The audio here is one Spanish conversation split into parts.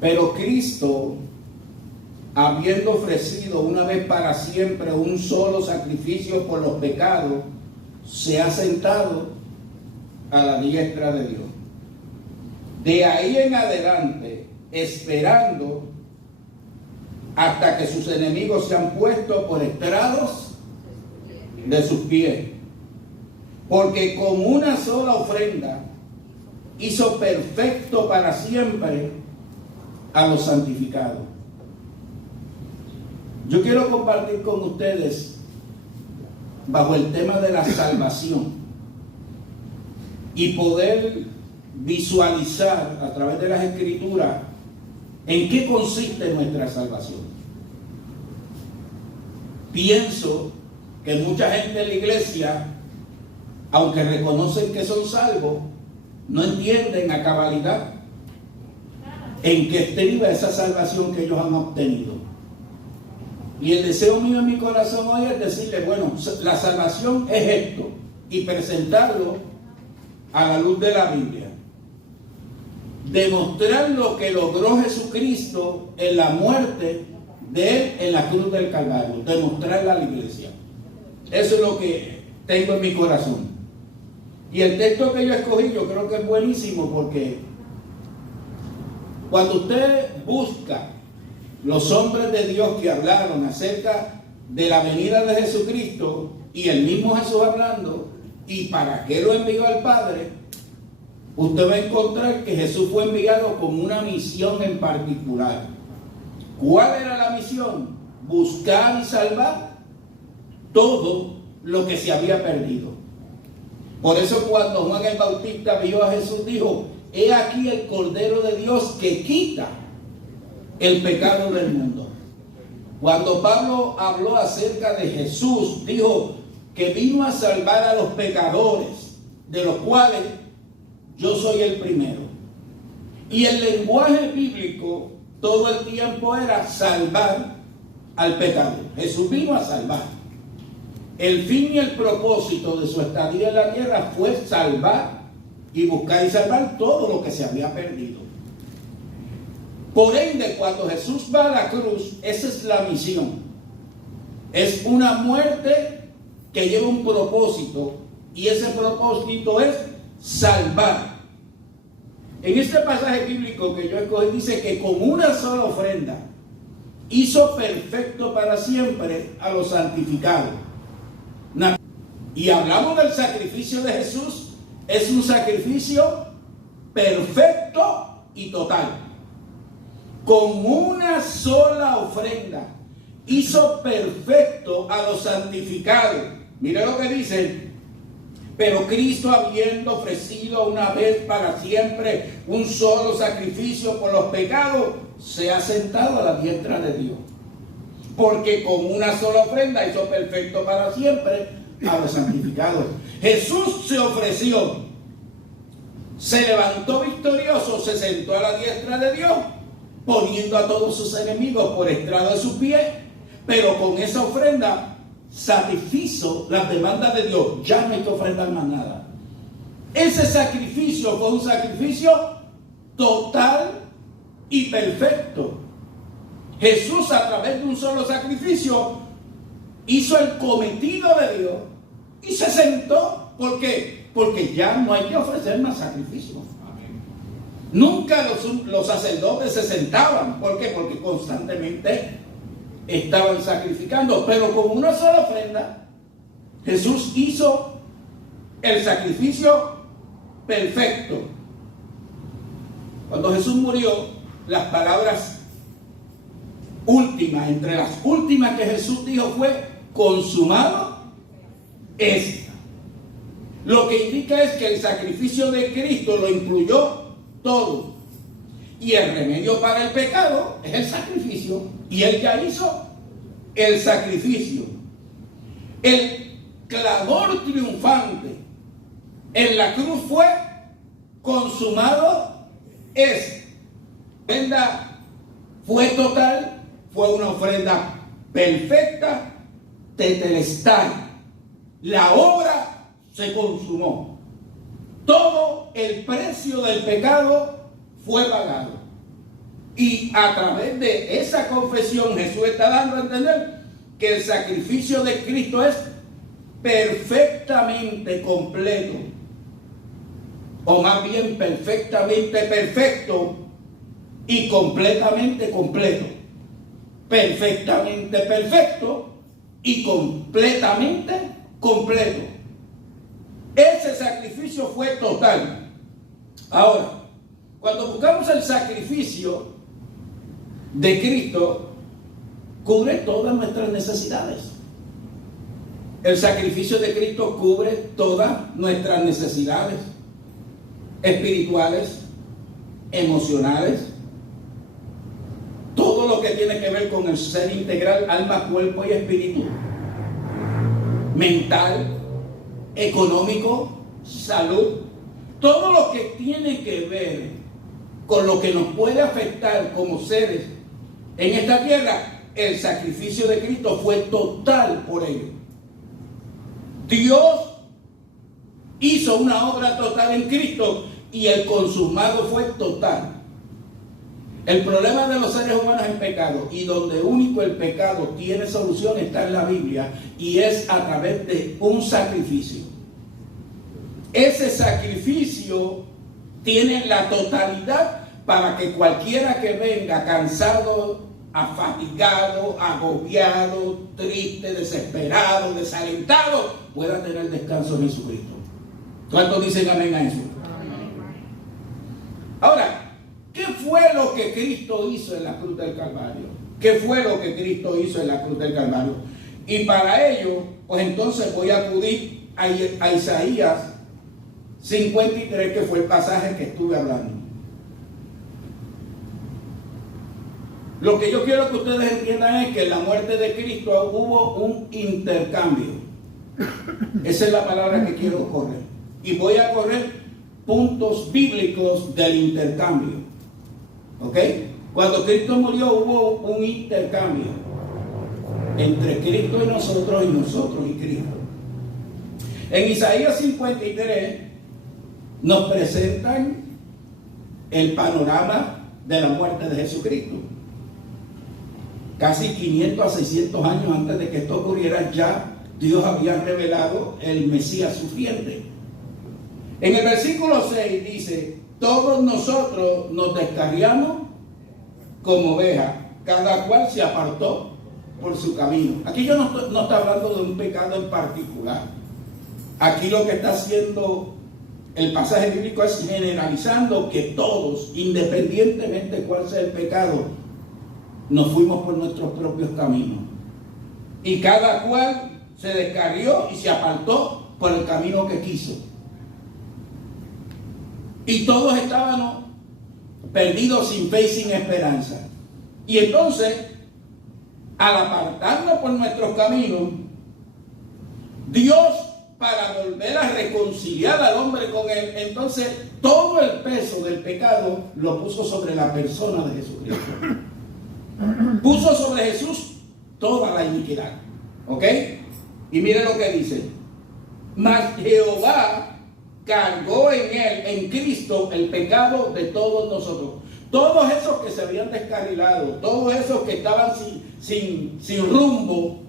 Pero Cristo, habiendo ofrecido una vez para siempre un solo sacrificio por los pecados, se ha sentado a la diestra de Dios. De ahí en adelante, esperando hasta que sus enemigos sean puestos por estrados de sus pies. Porque con una sola ofrenda hizo perfecto para siempre a los santificados. Yo quiero compartir con ustedes bajo el tema de la salvación y poder visualizar a través de las Escrituras en qué consiste nuestra salvación. Pienso que mucha gente en la iglesia, aunque reconocen que son salvos, no entienden a cabalidad en qué estriba esa salvación que ellos han obtenido. Y el deseo mío en mi corazón hoy es decirle, bueno, la salvación es esto, y presentarlo a la luz de la Biblia. Demostrar lo que logró Jesucristo en la muerte de Él en la cruz del Calvario. Demostrarla a la iglesia. Eso es lo que tengo en mi corazón. Y el texto que yo escogí yo creo que es buenísimo, porque cuando usted busca los hombres de Dios que hablaron acerca de la venida de Jesucristo y el mismo Jesús hablando y para qué lo envió al Padre, usted va a encontrar que Jesús fue enviado con una misión en particular. ¿Cuál era la misión? Buscar y salvar todo lo que se había perdido. Por eso cuando Juan el Bautista vio a Jesús, dijo: he aquí el Cordero de Dios que quita el pecado del mundo. Cuando Pablo habló acerca de Jesús, dijo que vino a salvar a los pecadores, de los cuales yo soy el primero. Y el lenguaje bíblico todo el tiempo era salvar al pecador. Jesús vino a salvar. El fin y el propósito de su estadía en la tierra fue salvar y buscar y salvar todo lo que se había perdido. Por ende, cuando Jesús va a la cruz, esa es la misión. Es una muerte que lleva un propósito, y ese propósito es salvar. En este pasaje bíblico que yo escogí dice que con una sola ofrenda hizo perfecto para siempre a los santificados. Y hablamos del sacrificio de Jesús. Es un sacrificio perfecto y total. Con una sola ofrenda hizo perfecto a los santificados. Mire lo que dice: pero Cristo, habiendo ofrecido una vez para siempre un solo sacrificio por los pecados, se ha sentado a la diestra de Dios. Porque con una sola ofrenda hizo perfecto para siempre a los santificados. Jesús se ofreció, se levantó victorioso, se sentó a la diestra de Dios, poniendo a todos sus enemigos por estrado de sus pies, pero con esa ofrenda satisfizo las demandas de Dios. Ya no hay que ofrendar más nada. Ese sacrificio fue un sacrificio total y perfecto. Jesús, a través de un solo sacrificio, hizo el cometido de Dios y se sentó. ¿Por qué? Porque ya no hay que ofrecer más sacrificios. Nunca los sacerdotes se sentaban. ¿Por qué? Porque constantemente estaban sacrificando. Pero con una sola ofrenda, Jesús hizo el sacrificio perfecto. Cuando Jesús murió, las palabras últimas, entre las últimas que Jesús dijo fue: consumado es. Lo que indica es que el sacrificio de Cristo lo incluyó todo. Y el remedio para el pecado es el sacrificio. Y Él ya hizo el sacrificio. El clamor triunfante en la cruz fue: consumado es. La ofrenda fue total, fue una ofrenda perfecta, tetelestai. La obra se consumó. Todo el precio del pecado fue pagado. Y a través de esa confesión Jesús está dando a entender que el sacrificio de Cristo es perfectamente completo, o más bien perfectamente perfecto y completamente completo. Perfectamente perfecto y completamente completo. Ese sacrificio fue total. Ahora, cuando buscamos el sacrificio de Cristo, cubre todas nuestras necesidades. El sacrificio de Cristo cubre todas nuestras necesidades espirituales, emocionales, todo lo que tiene que ver con el ser integral, alma, cuerpo y espíritu, mental, económico, salud, todo lo que tiene que ver con lo que nos puede afectar como seres en esta tierra. El sacrificio de Cristo fue total por ello. Dios hizo una obra total en Cristo y el consumado fue total. El problema de los seres humanos es el pecado, y donde único el pecado tiene solución está en la Biblia, y es a través de un sacrificio. Ese sacrificio tiene la totalidad para que cualquiera que venga cansado, afatigado, agobiado, triste, desesperado, desalentado, pueda tener descanso en Jesucristo. ¿Cuántos dicen amén a eso? Ahora, ¿qué fue lo que Cristo hizo en la cruz del Calvario? ¿Qué fue lo que Cristo hizo en la cruz del Calvario? Y para ello, pues entonces voy a acudir a Isaías 53, que fue el pasaje que estuve hablando. Lo que yo quiero que ustedes entiendan es que en la muerte de Cristo hubo un intercambio. Esa es la palabra que quiero correr. Y voy a correr puntos bíblicos del intercambio. ¿Ok? Cuando Cristo murió hubo un intercambio entre Cristo y nosotros y Cristo. En Isaías 53 nos presentan el panorama de la muerte de Jesucristo. Casi 500 a 600 años antes de que esto ocurriera, ya Dios había revelado el Mesías sufriente. En el versículo 6 dice: todos nosotros nos descarriamos como ovejas, cada cual se apartó por su camino. Aquí yo no está hablando de un pecado en particular. Aquí lo que está haciendo el pasaje bíblico es generalizando que todos, independientemente cuál sea el pecado, nos fuimos por nuestros propios caminos. Y cada cual se descarrió y se apartó por el camino que quiso. Y todos estábamos perdidos, sin fe y sin esperanza. Y entonces, al apartarnos por nuestros caminos, Dios, para volver a reconciliar al hombre con él, entonces todo el peso del pecado lo puso sobre la persona de Jesucristo. Puso sobre Jesús toda la iniquidad. ¿Ok? Y mire lo que dice: mas Jehová cargó en él, en Cristo, el pecado de todos nosotros. Todos esos que se habían descarrilado, todos esos que estaban sin rumbo,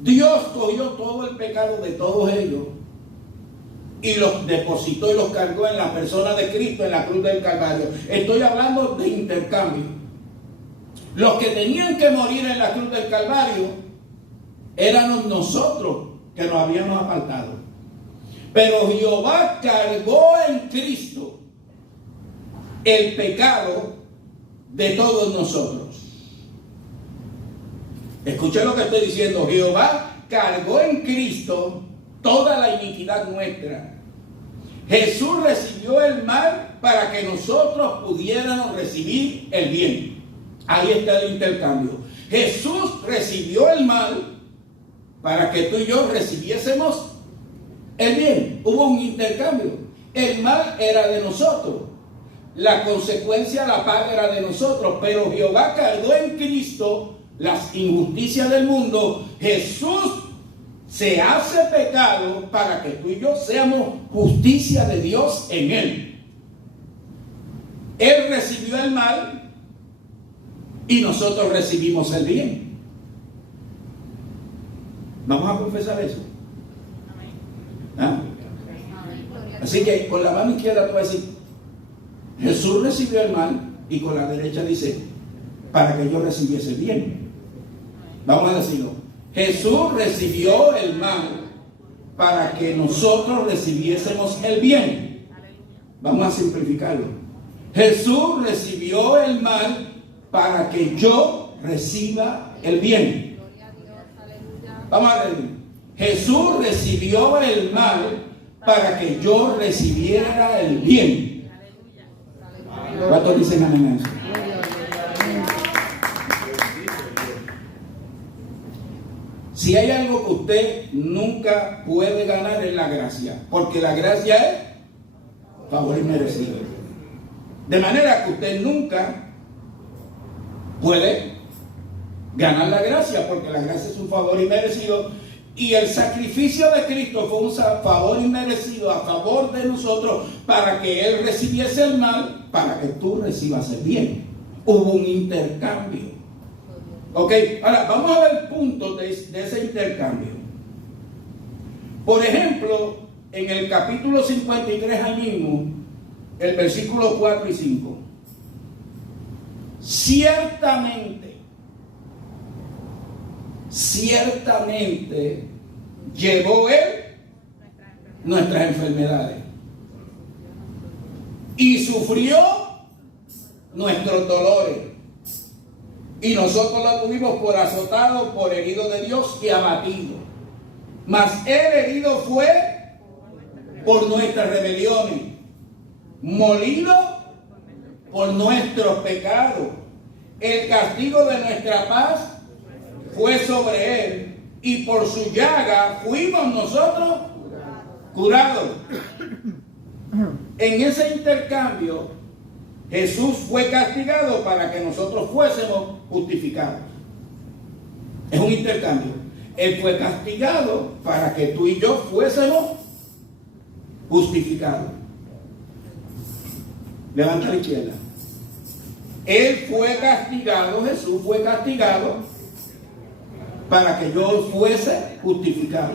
Dios cogió todo el pecado de todos ellos y los depositó y los cargó en la persona de Cristo en la cruz del Calvario. Estoy hablando de intercambio. Los que tenían que morir en la cruz del Calvario éramos nosotros que nos habíamos apartado. Pero Jehová cargó en Cristo el pecado de todos nosotros. Escuchen lo que estoy diciendo. Jehová cargó en Cristo toda la iniquidad nuestra. Jesús recibió el mal para que nosotros pudiéramos recibir el bien. Ahí está el intercambio. Jesús recibió el mal para que tú y yo recibiésemos el bien. Hubo un intercambio. El mal era de nosotros, la consecuencia, la paga era de nosotros, pero Jehová cargó en Cristo las injusticias del mundo. Jesús se hace pecado para que tú y yo seamos justicia de Dios en él. Él recibió el mal y nosotros recibimos el bien. Vamos a confesar eso. ¿Ah? Así que con la mano izquierda tú vas a decir, Jesús recibió el mal, y con la derecha dice, para que yo recibiese el bien. Vamos a decirlo. Jesús recibió el mal para que nosotros recibiésemos el bien. Vamos a simplificarlo. Jesús recibió el mal para que yo reciba el bien. Vamos a ver. Jesús recibió el mal para que yo recibiera el bien. ¿Cuántos dicen amén a eso? Si hay algo que usted nunca puede ganar es la gracia, porque la gracia es favor inmerecido. De manera que usted nunca puede ganar la gracia, porque la gracia es un favor inmerecido, y el sacrificio de Cristo fue un favor inmerecido a favor de nosotros para que Él recibiese el mal, para que tú recibas el bien. Hubo un intercambio. Ok, ahora vamos a ver puntos de ese intercambio. Por ejemplo, en el capítulo 53 ahí mismo, el versículo 4 y 5. Ciertamente llevó Él nuestras enfermedades y sufrió nuestros dolores. Y nosotros lo tuvimos por azotado, por herido de Dios y abatido. Mas Él herido fue por nuestras rebeliones, molido por nuestros pecados. El castigo de nuestra paz fue sobre Él, y por su llaga fuimos nosotros curados. En ese intercambio, Jesús fue castigado para que nosotros fuésemos justificados. Es un intercambio. Él fue castigado para que tú y yo fuésemos justificados. Levanta la izquierda. Él fue castigado, Jesús fue castigado para que yo fuese justificado.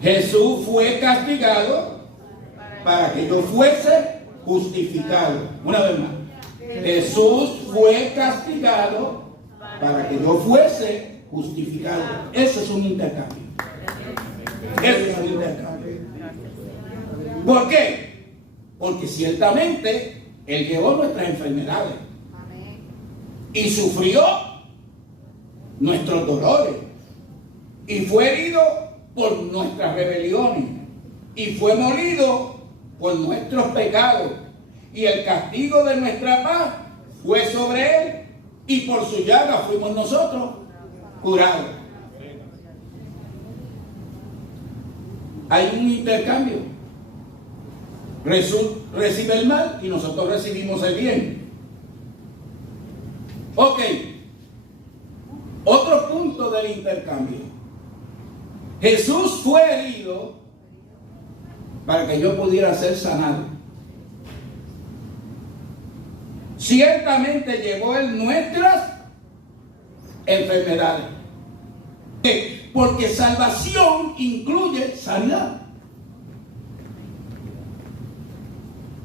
Jesús fue castigado para que yo fuese justificado. Una vez más. Jesús fue castigado para que yo fuese justificado. Ese es un intercambio. Ese es un intercambio. ¿Por qué? Porque ciertamente Él llevó nuestras enfermedades y sufrió nuestros dolores y fue herido por nuestras rebeliones y fue molido por nuestros pecados, y el castigo de nuestra paz fue sobre Él, y por su llaga fuimos nosotros curados. Hay un intercambio. Recibe el mal y nosotros recibimos el bien. Ok. Otro punto del intercambio. Jesús fue herido para que yo pudiera ser sanado. Ciertamente llevó Él nuestras enfermedades. Porque salvación incluye sanidad.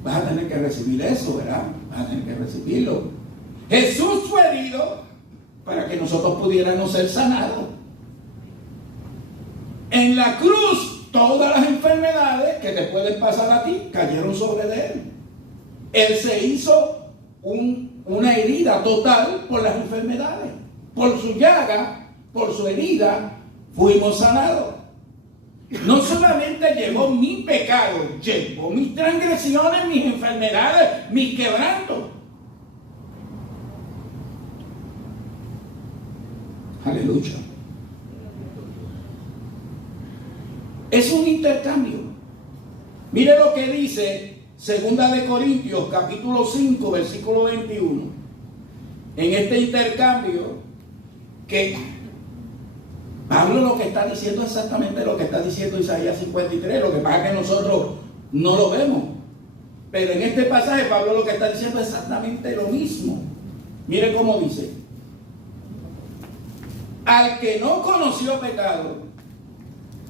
Vas a tener que recibir eso, ¿verdad? Vas a tener que recibirlo. Jesús fue herido para que nosotros pudiéramos ser sanados. En la cruz, todas las enfermedades que te pueden pasar a ti cayeron sobre de Él. Él se hizo una herida total por las enfermedades. Por su llaga, por su herida, fuimos sanados. No solamente llevó mi pecado, llevó mis transgresiones, mis enfermedades, mis quebrantos. Aleluya. Es un intercambio. Mire lo que dice 2 Corintios capítulo 5 versículo 21. En este intercambio, que Pablo lo que está diciendo es exactamente lo que está diciendo Isaías 53. Lo que pasa es que nosotros no lo vemos, pero en este pasaje Pablo lo que está diciendo es exactamente lo mismo. Mire cómo dice: al que no conoció pecado,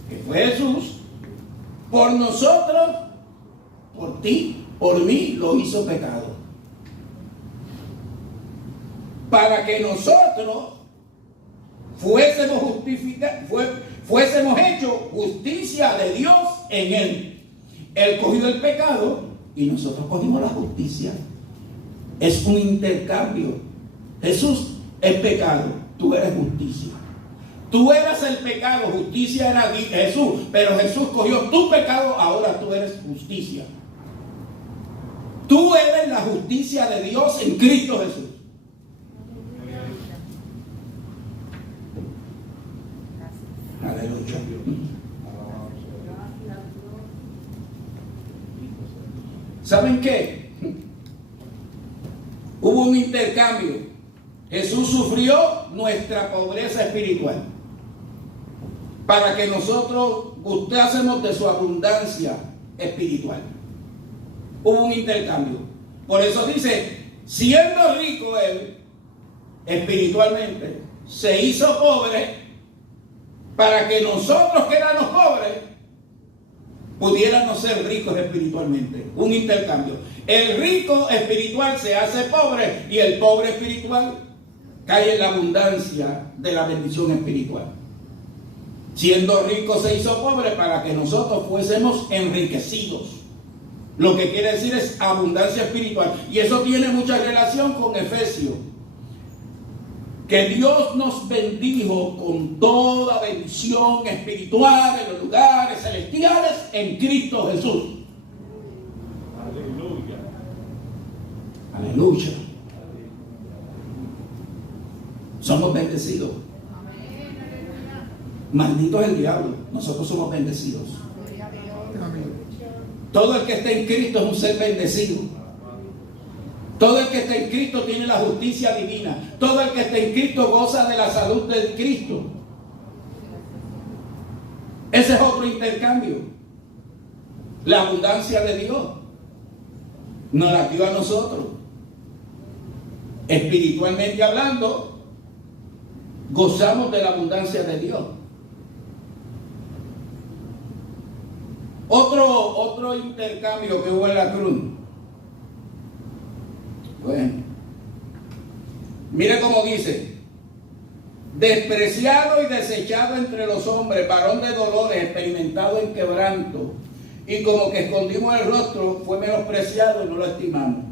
que fue Jesús, por nosotros, por ti, por mí, lo hizo pecado, para que nosotros fuésemos fuésemos hechos justicia de Dios en Él. Él cogió el pecado y nosotros cogimos la justicia. Es un intercambio. Jesús es pecado, tú eres justicia. Tú eras el pecado, justicia era Jesús, pero Jesús cogió tu pecado, ahora tú eres justicia. Tú eres la justicia de Dios en Cristo Jesús. Aleluya. ¿Saben qué? Hubo un intercambio. Jesús sufrió nuestra pobreza espiritual para que nosotros gustásemos de su abundancia espiritual. Hubo un intercambio. Por eso dice, siendo rico él espiritualmente, se hizo pobre para que nosotros que éramos pobres pudiéramos ser ricos espiritualmente. Un intercambio. El rico espiritual se hace pobre y el pobre espiritual cae en la abundancia de la bendición espiritual. Siendo rico se hizo pobre para que nosotros fuésemos enriquecidos. Lo que quiere decir es abundancia espiritual. Y eso tiene mucha relación con Efesios. Que Dios nos bendijo con toda bendición espiritual en los lugares celestiales en Cristo Jesús. Aleluya. Aleluya. Somos bendecidos. Maldito es el diablo. Nosotros somos bendecidos. Todo el que está en Cristo es un ser bendecido. Todo el que está en Cristo tiene la justicia divina. Todo el que está en Cristo goza de la salud de Cristo. Ese es otro intercambio. La abundancia de Dios nos la dio a nosotros. Espiritualmente hablando, gozamos de la abundancia de Dios. Otro intercambio que hubo en la cruz. Bueno, mire cómo dice: despreciado y desechado entre los hombres, varón de dolores, experimentado en quebranto, y como que escondimos el rostro, fue menospreciado y no lo estimamos.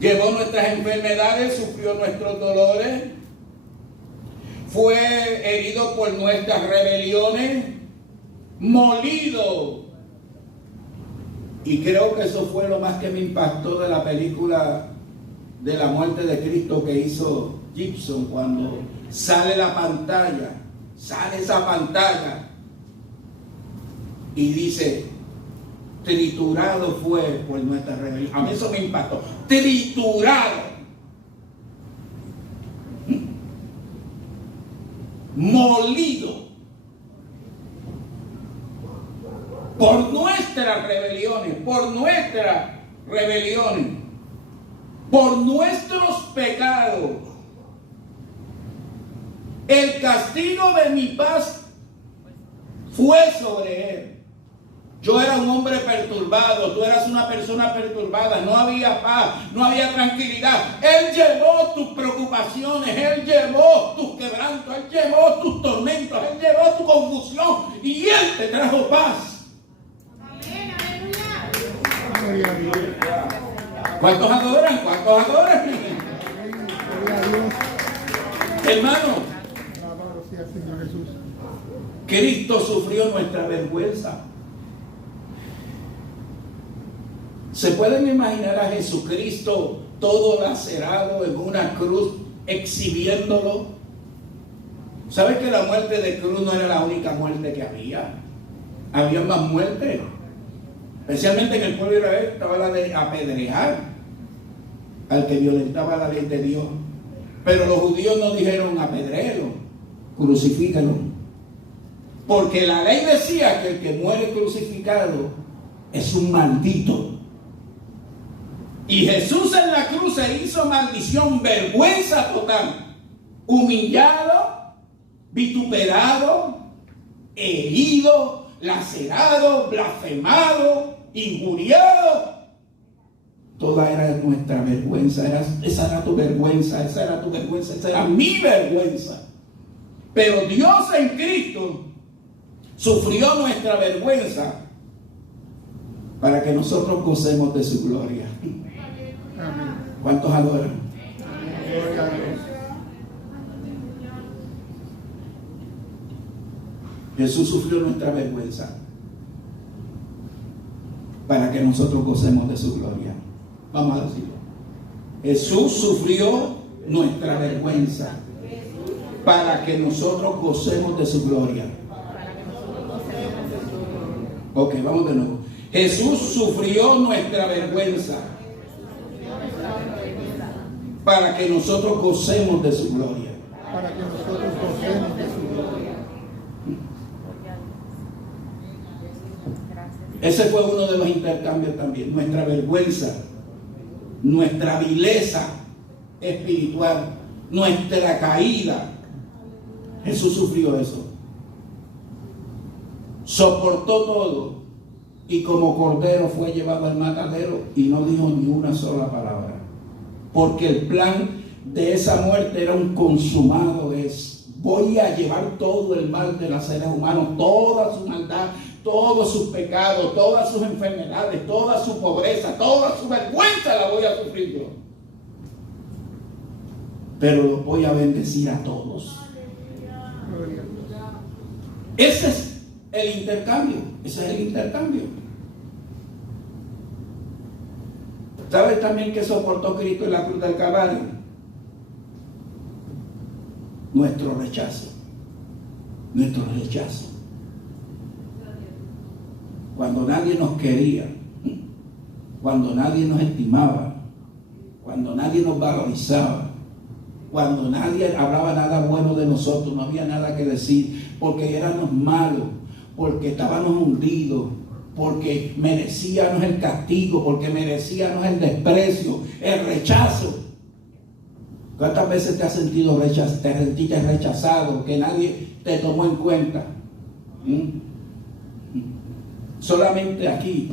Llevó nuestras enfermedades, sufrió nuestros dolores, fue herido por nuestras rebeliones, molido. Y creo que eso fue lo más que me impactó de la película de la muerte de Cristo que hizo Gibson, cuando sale esa pantalla y dice: triturado fue por nuestra rebelión. A mí eso me impactó. Triturado. Molido. Por nuestras rebeliones, por nuestros pecados. El castigo de mi paz fue sobre él. Yo era un hombre perturbado, tú eras una persona perturbada, no había paz, no había tranquilidad. Él llevó tus preocupaciones, Él llevó tus quebrantos, Él llevó tus tormentos, Él llevó tu confusión y Él te trajo paz. ¿Cuántos adoran? ¿Cuántos adoran? Hermano, Cristo sufrió nuestra vergüenza. ¿Se pueden imaginar a Jesucristo todo lacerado en una cruz, exhibiéndolo? ¿Sabes que la muerte de cruz no era la única muerte que había? Había más muertes. Especialmente en el pueblo de Israel estaba la de apedrear al que violentaba la ley de Dios. Pero los judíos no dijeron apedréelo, crucifícalo. Porque la ley decía que el que muere crucificado es un maldito. Y Jesús en la cruz se hizo maldición, vergüenza total, humillado, vituperado, herido, lacerado, blasfemado, injuriado. Toda era nuestra vergüenza, esa era tu vergüenza, esa era tu vergüenza, esa era mi vergüenza. Pero Dios en Cristo sufrió nuestra vergüenza para que nosotros gocemos de su gloria. Amén. ¿Cuántos adoran? Gloria a Dios. Jesús sufrió nuestra vergüenza para que nosotros gocemos de su gloria. Vamos a decirlo. Jesús sufrió nuestra vergüenza para que nosotros gocemos de su gloria. Ok, vamos de nuevo. Jesús sufrió nuestra vergüenza para que nosotros gocemos de su gloria. Para que nosotros gocemos de su gloria. Ese fue uno de los intercambios también. Nuestra vergüenza, nuestra vileza espiritual, nuestra caída. Jesús sufrió eso. Soportó todo. Y como cordero fue llevado al matadero y no dijo ni una sola palabra. Porque el plan de esa muerte era un consumado. Voy a llevar todo el mal de los seres humanos, toda su maldad, todos sus pecados, todas sus enfermedades, toda su pobreza, toda su vergüenza la voy a sufrir yo. Pero los voy a bendecir a todos. Gloria. Ese es el intercambio. Ese es el intercambio. ¿Sabes también que soportó Cristo en la cruz del Calvario? Nuestro rechazo. Nuestro rechazo. Cuando nadie nos quería, cuando nadie nos estimaba, cuando nadie nos valorizaba, cuando nadie hablaba nada bueno de nosotros, no había nada que decir, porque éramos malos, porque estábamos hundidos, porque merecíamos el castigo, porque merecíamos el desprecio, el rechazo. ¿Cuántas veces te has sentido rechazado, te sentiste rechazado, que nadie te tomó en cuenta? Solamente aquí,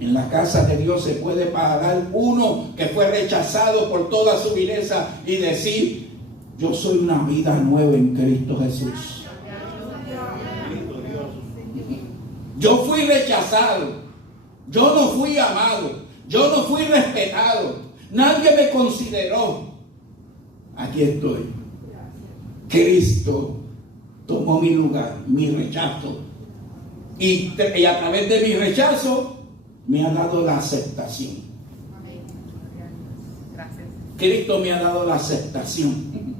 en la casa de Dios, se puede parar uno que fue rechazado por toda su vileza y decir: yo soy una vida nueva en Cristo Jesús. Yo fui rechazado, yo no fui amado, yo no fui respetado, nadie me consideró. Aquí estoy. Cristo tomó mi lugar, mi rechazo. Y a través de mi rechazo me ha dado la aceptación. Gracias. Cristo me ha dado la aceptación.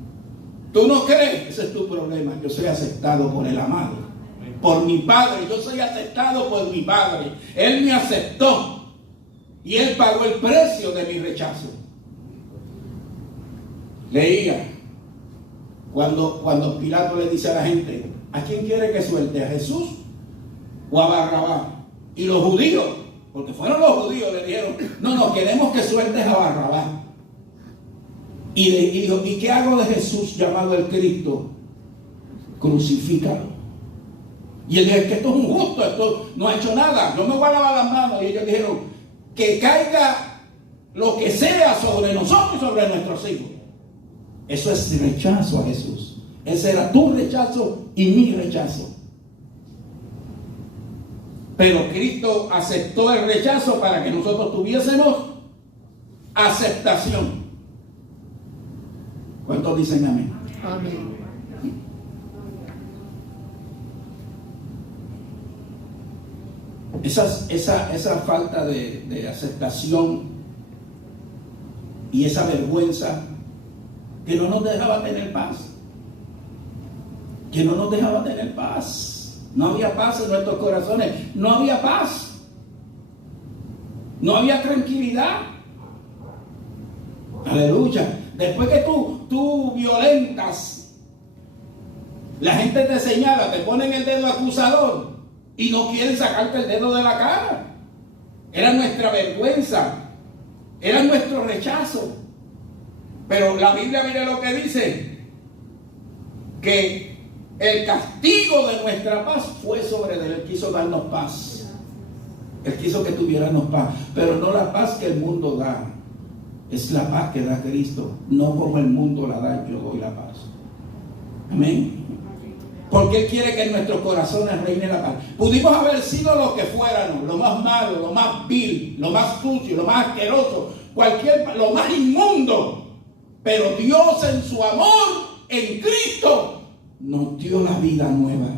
¿Tú no crees? Ese es tu problema. Yo soy aceptado por el amado, por mi Padre. Yo soy aceptado por mi Padre. Él me aceptó y Él pagó el precio de mi rechazo. Leía cuando Pilato le dice a la gente: ¿a quién quiere que suelte? ¿A Jesús o a Barrabás? Y los judíos, porque fueron los judíos, le dijeron: no, queremos que sueltes a Barrabás. Y dijo: ¿y qué hago de Jesús llamado el Cristo? Crucifícalo. Y él dijo: es que esto es injusto, esto no ha hecho nada, no me voy a lavar las manos. Y ellos dijeron: que caiga lo que sea sobre nosotros y sobre nuestros hijos. Eso es rechazo a Jesús. Ese era tu rechazo y mi rechazo. Pero Cristo aceptó el rechazo para que nosotros tuviésemos aceptación. ¿Cuántos dicen amén? Amén. Esa falta de aceptación y esa vergüenza que no nos dejaba tener paz. Que no nos dejaba tener paz. No había paz en nuestros corazones. No había paz. No había tranquilidad. Aleluya. Después que tú violentas, la gente te señala, te ponen el dedo acusador y no quieren sacarte el dedo de la cara. Era nuestra vergüenza Era nuestro rechazo. Pero la Biblia, mire lo que dice, que el castigo de nuestra paz fue sobre él. Él quiso darnos paz. Él quiso que tuviéramos paz, pero no la paz que el mundo da. Es la paz que da Cristo, no como el mundo la da. Yo doy la paz. Amén. Porque Él quiere que en nuestros corazones reine la paz. Pudimos haber sido lo que fuéramos, lo más malo, lo más vil, lo más sucio, lo más asqueroso, lo más inmundo. Pero Dios en su amor, en Cristo, nos dio la vida nueva.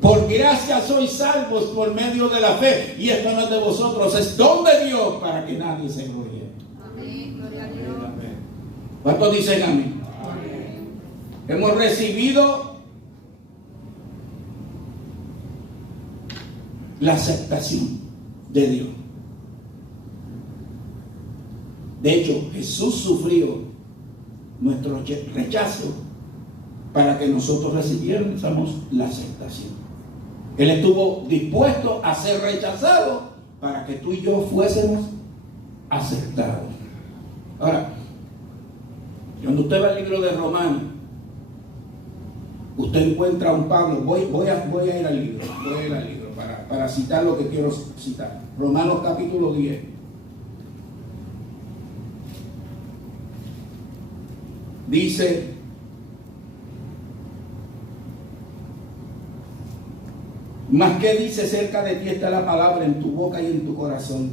Por gracia sois salvos por medio de la fe. Y esto no es de vosotros, es don de Dios, para que nadie se gloríe. Amén. Gloria a Dios. ¿Cuántos dicen amén? Amén. Hemos recibido la aceptación de Dios. De hecho, Jesús sufrió nuestro rechazo para que nosotros recibiéramos la aceptación. Él estuvo dispuesto a ser rechazado para que tú y yo fuésemos aceptados. Ahora, cuando usted va al libro de Romanos, usted encuentra a un Pablo. Voy a ir al libro para citar lo que quiero citar. Romanos capítulo 10. Dice: mas ¿qué dice? Cerca de ti está la palabra, en tu boca y en tu corazón.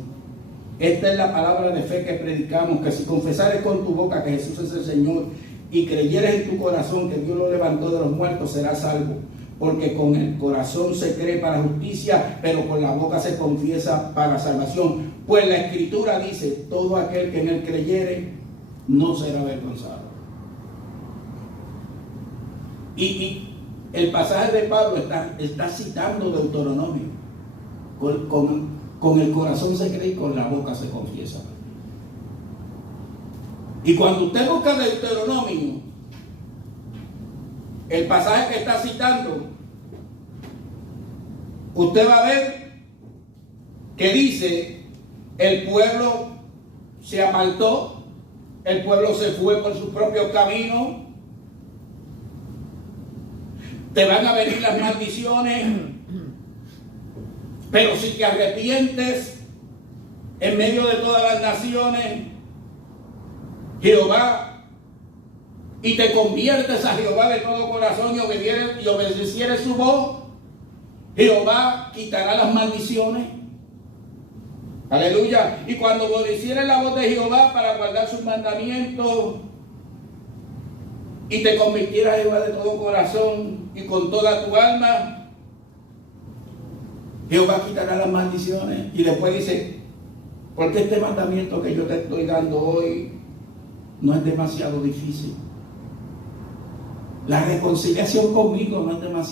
Esta es la palabra de fe que predicamos, que si confesares con tu boca que Jesús es el Señor y creyeres en tu corazón que Dios lo levantó de los muertos, serás salvo. Porque con el corazón se cree para justicia, pero con la boca se confiesa para salvación. Pues la Escritura dice: todo aquel que en él creyere no será avergonzado. Y el pasaje de Pablo está citando Deuteronomio. Con el corazón se cree y con la boca se confiesa. Y cuando usted busca Deuteronomio, el pasaje que está citando, usted va a ver que dice: el pueblo se apartó, el pueblo se fue por sus propios caminos, te van a venir las maldiciones, pero si te arrepientes en medio de todas las naciones, Jehová, y te conviertes a Jehová de todo corazón y obedecieres su voz, Jehová quitará las maldiciones. Aleluya. Y cuando obedecieres la voz de Jehová para guardar sus mandamientos y te convirtieras a Jehová de todo corazón y con toda tu alma, Jehová quitará las maldiciones. Y después dice: porque este mandamiento que yo te estoy dando hoy no es demasiado difícil. La reconciliación conmigo no es demasiado